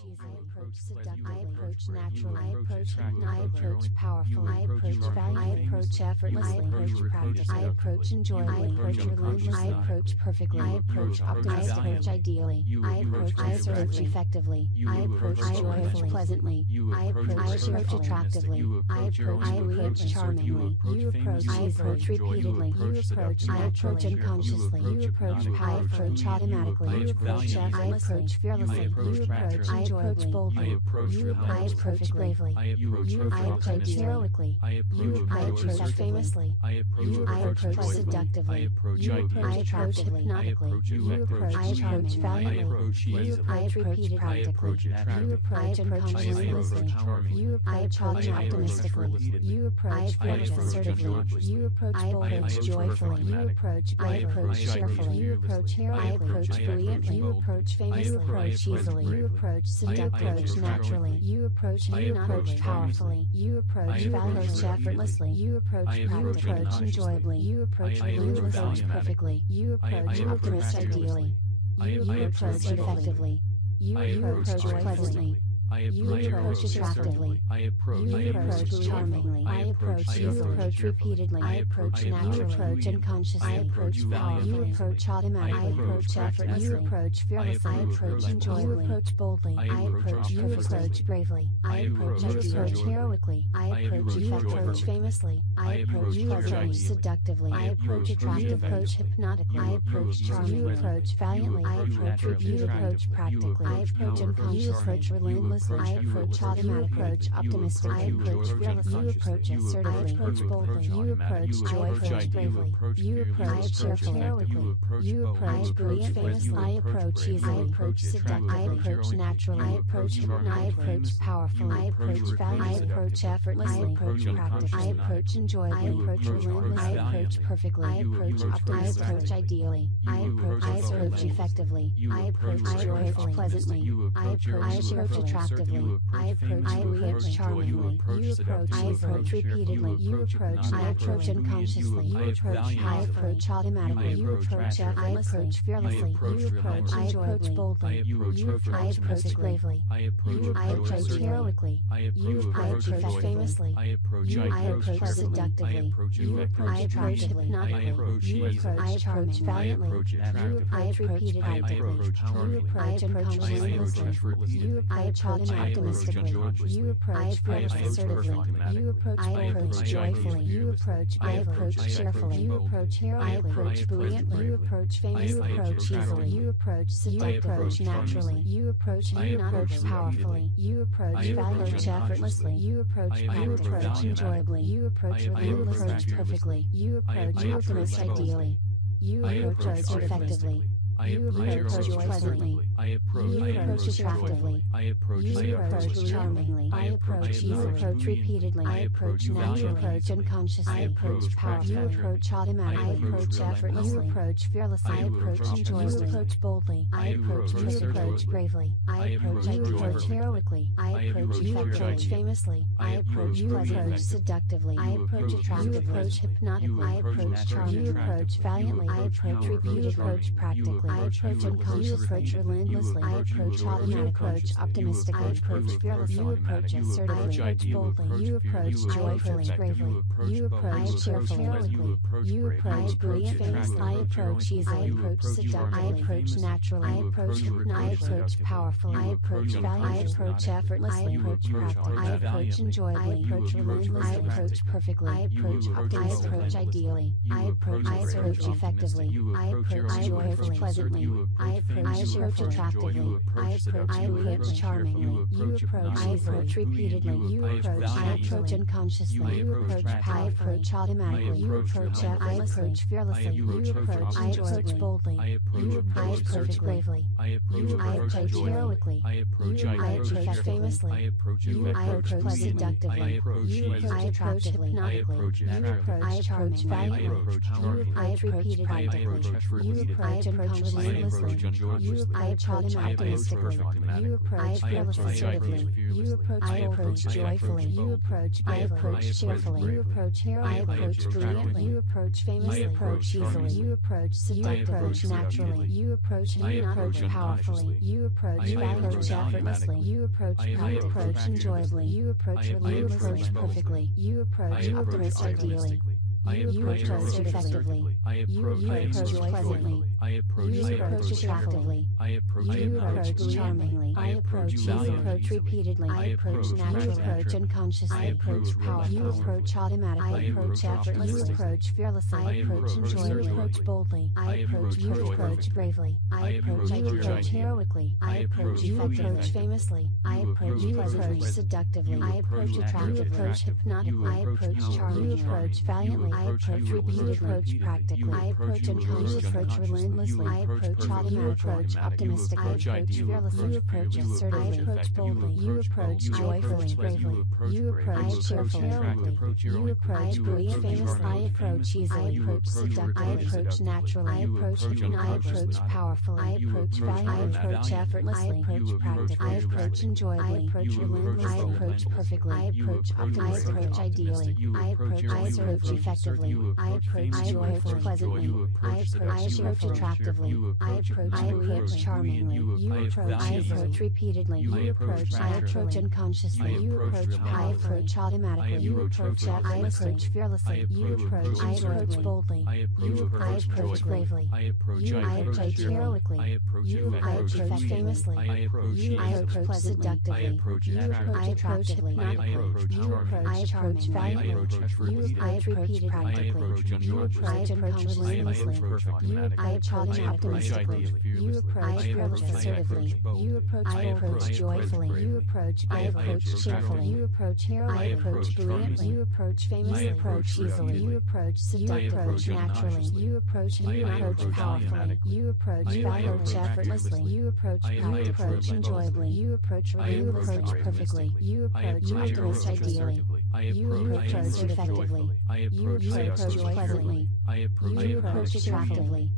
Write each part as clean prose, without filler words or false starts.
cheesily, I approach seductively, I approach naturally, I approach hypnotically, I approach powerfully, I approach valiantly, I approach effortlessly, I approach practically, I approach enjoyably, I approach relentlessly, I approach perfectly, I approach optimistically, I approach ideally, I approach assertively, effectively, I approach joyfully, pleasantly, I approach attractively, I approach charmingly, you approach, I approach repeatedly, you approach, I approach unconsciously, you approach, I approach automatically, you approach effortlessly, I approach fearlessly, you approach, I approach boldly, you approach bravely, you approach heroically, you approach famously, you approach seductively, you approach hypnotically, you approach valiantly, you approach practically, you approach unconsciously, you approach optimistically, you approach assertively, you approach joyfully, you approach cheerfully, you approach heroically, buoyantly, you approach famously, you approach easily, you approach seductively, naturally, you approach powerfully, you approach valiantly, effortlessly, you approach enjoyably, you approach perfectly, you approach optimistically, ideally, you approach effectively, you approach pleasantly, you approach attractively, you approach charmingly, I approach, you approach repeatedly, I approach naturally, you approach unconsciously, I approach powerfully, you approach automatically, I approach effortlessly, you approach fearlessly, I approach enjoyably, you approach boldly, I approach, you approach bravely, I approach, you approach heroically, I approach, you approach famously, I approach, you approach seductively, I approach attractively, you approach hypnotically, I approach charmingly, you approach valiantly, I approach, you approach practically, I approach unconsciously, you approach relentlessly, I approach automatically, you approach optimistically, I approach fearlessly, you approach assertively, I approach boldly, you approach joyfully, bravely, you approach cheerfully, heroically, you approach buoyantly, I approach easily, I approach seductively, I approach naturally, I approach hypnotically, I approach powerfully, I approach valiantly, I approach effortlessly, I approach practically, I approach enjoyably, I approach relentlessly, I approach perfectly, I approach optimistically, I approach ideally, I approach effectively, I approach joyfully, pleasantly, I approach attractively, I approach charmingly, you approach, I approach repeatedly, you approach, I approach unconsciously, you approach, I approach automatically, you approach, I approach fearlessly, you approach, I approach boldly, you approach bravely, you approach heroically, you approach famously, you approach seductively, you approach hypnotically, you approach valiantly, you approach repeatedly, you approach unconsciously, you approach optimistically, you approach assertively, you approach joyfully, you approach cheerfully, you approach heroically, I approach buoyantly, you approach famously, you approach easily, you approach seductively, naturally, you approach powerfully, you approach valiantly, effortlessly, you approach enjoyably, you approach relentlessly, perfectly, you approach optimistically, ideally, you approach effectively, you approach pleasantly, you approach attractively, you approach charmingly, I approach, you approach repeatedly, I approach naturally, you approach unconsciously, I approach powerfully, you approach automatically, I approach effortlessly, you approach fearlessly, I approach enjoyably, you approach boldly, I approach, you approach bravely, I approach, you approach heroically, I approach, you approach famously, I approach, you approach seductively, I approach attractively, you approach hypnotically, I approach charmingly, you approach valiantly, I approach repeatedly, you approach practically, I approach unconsciously, you approach relentlessly, I approach automatically, you approach optimistically, I approach fearlessly, you approach assertively, I approach boldly, you approach joyfully, bravely, you approach cheerfully, heroically, you approach buoyantly, I approach easily, I approch seductively, I approach naturally, I approach hypnotically, I approach powerfully, I approach valiantly, I approach effortlessly, I approach practically, I approach enjoyably, I approach relentlessly, I approach perfectly, I approach optimistically, I approach ideally, I approach effectively, I approach joyfully, pleasantly, I approach attractively, I approach charmingly, you approach, I approach repeatedly, you approach, I approach unconsciously, you approach, I approach automatically, you approach, I approach fearlessly, you approach, I approach boldly, you approach bravely, you approach heroically, you approach famously, you approach seductively, you approach hypnotically, you approach valiantly, you approach repeatedly, you approach unconsciously, relentlessly. You approach optimistically. You approach fearlessly. Assertively. You approach joyfully. You approach cheerfully. You approach heroically. Buoyantly. You approach famously. You approach easily. You approach seductively. Naturally. You approach powerfully. You approach effortlessly. You approach enjoyably. You approach relentlessly. Perfectly. You approach optimistically. You approach effectively. You approach pleasantly. You approach attractively. You approach charmingly. You approach repeatedly. You approach unconsciously. I approach powerfully. You approach automatically. I approach effortlessly. You approach fearlessly. I approach enjoyably. You approach boldly. I approach bravely. I approach heroically. I approach famously. I approach seductively. I approach attractively. You approach hypnotically. I approach charmingly. You approach valiantly. I approach repeatedly. Approach practically. I approach unconsciously. You approach relentlessly. I approach automatically. You approach optimistically. I approach fearlessly. You approach assertively. I approach boldly. You approach joyfully. Bravely. You approach cheerfully. You approach famously. I approach easily. I approach seductively. I approach naturally. I approach hypnotically. I approach powerfully. I approach valiantly. I approach effortlessly. I approach practically. I approach enjoyably. I approach relentlessly. I approach perfectly. I approach optimistically. I approach ideally. I approach effectively. I approach joyfully. Pleasantly. I approach attractively. I approach charmingly. You approach repeatedly. You approach unconsciously. You approach I approach automatically. You approach effortlessly. I approach fearlessly. You approach boldly. You approach bravely. You approach heroically. You approach famously. You approach seductively. You approach attractively. You approach valiantly. You approach practically. You approach relentlessly. You approach optimistically. You approach assertively. You approach joyfully. You approach cheerfully. You approach heroically. I approach buoyantly. You approach famously. You approach easily. You approach seductively. Naturally. You approach powerfully. You approach effortlessly. You approach enjoyably. You approach perfectly. You approach ideally. You approach effectively. You approach pleasantly. You approach attractively.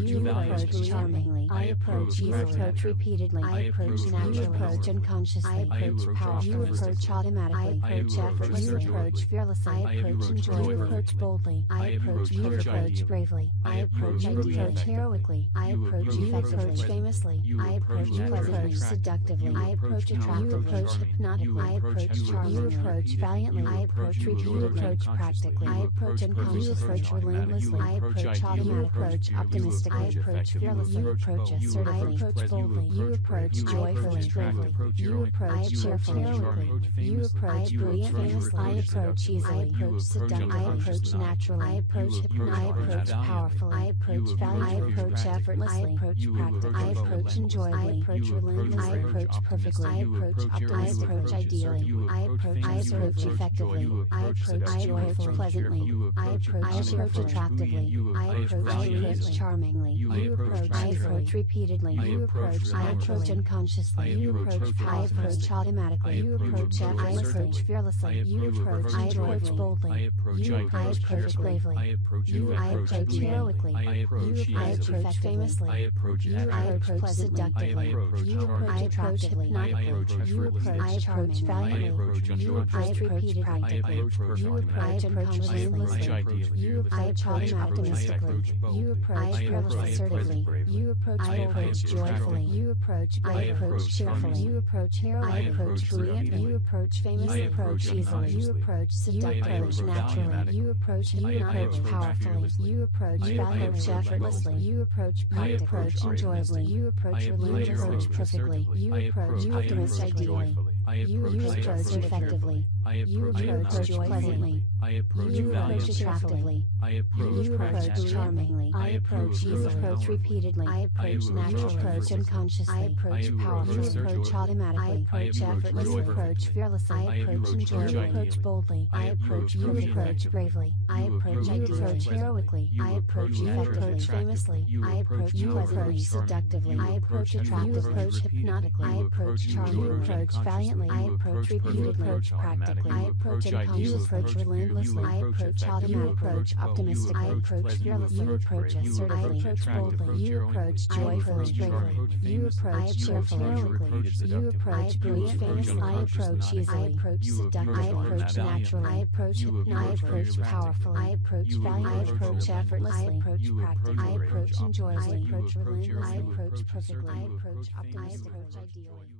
You approach charmingly. I approach easily. You approach repeatedly. I approach naturally. You approach unconsciously. I approach powerfully. You approach automatically. I approach effortlessly. You approach fearlessly. I approach enjoyably. You approach boldly. I approach bravely. I approach heroically. I approach effectively. Famously. I approach pleasantly. Seductively. I approach attractively. You approach hypnotically. I approach charmingly. You approach valiantly. I approach repeatedly. You approach practically. I approach unconsciously. You approach relentlessly. I approach automatically. You approach optimistically. I approach fearlessly. You approach assertively. I approach boldly. You approach joyfully. You approach cheerfully. You approach famously. I approach easily. I approach seductively. I approach naturally. I approach hypnotically. I approach powerfully. I approach valiantly. I approach effortlessly. I approach practically. I approach enjoyably. I approach relentlessly. I approach perfectly. I approach optimistically. I approach ideally. I approach effectively. I approach pleasantly. I approach attractively. I approach charmingly. You approach repeatedly. You approach unconsciously. You approach automatically. You approach fearlessly. You approach boldly. You approach bravely. You approach heroically. You approach famously. You approach seductively. You approach attractively. You approach valiantly. You approach repeatedly. You approach unconsciously. You approach optimistically. You approach assertively. You approach joyfully. You approach cheerfully. You approach heroically. I approach buoyantly. You approach famously. You approach easily. You approach seductively. Naturally. You approach powerfully. You approach effortlessly. You approach enjoyably. You approach relentlessly. You approach perfectly. You approach optimistically. You approach effectively. You approach pleasantly. You approach attractively. You approach charmingly. I approach easily. You approach repeatedly. I approach naturally. You approach unconsciously. I approach powerfully. You approach automatically. I approach effortlessly. You approach fearlessly. I approach enjoyably. You approach boldly. I approach bravely. I approach heroically. I approach effectively. Famously. I approach pleasantly. Seductively. I approach attractively. You approach hypnotically. I approach charmingly. You approach valiantly. I approach repeatedly. I approach practically. practically. I approach unconsciously. You approach relentlessly. I approach automatically. You approach optimistically. I approach fearlessly. You approach assertively. I approach boldly. You approach joyfully. You approach cheerfully. You approach famously. I approach easily. I approach seductively. I approach naturally. I approach hypnotically. I approach powerfully. I approach valiantly. I approach effortlessly. I approach practically. I approach enjoyably. I approach relentlessly. I approach perfectly. I approach optimistically. I approach ideally.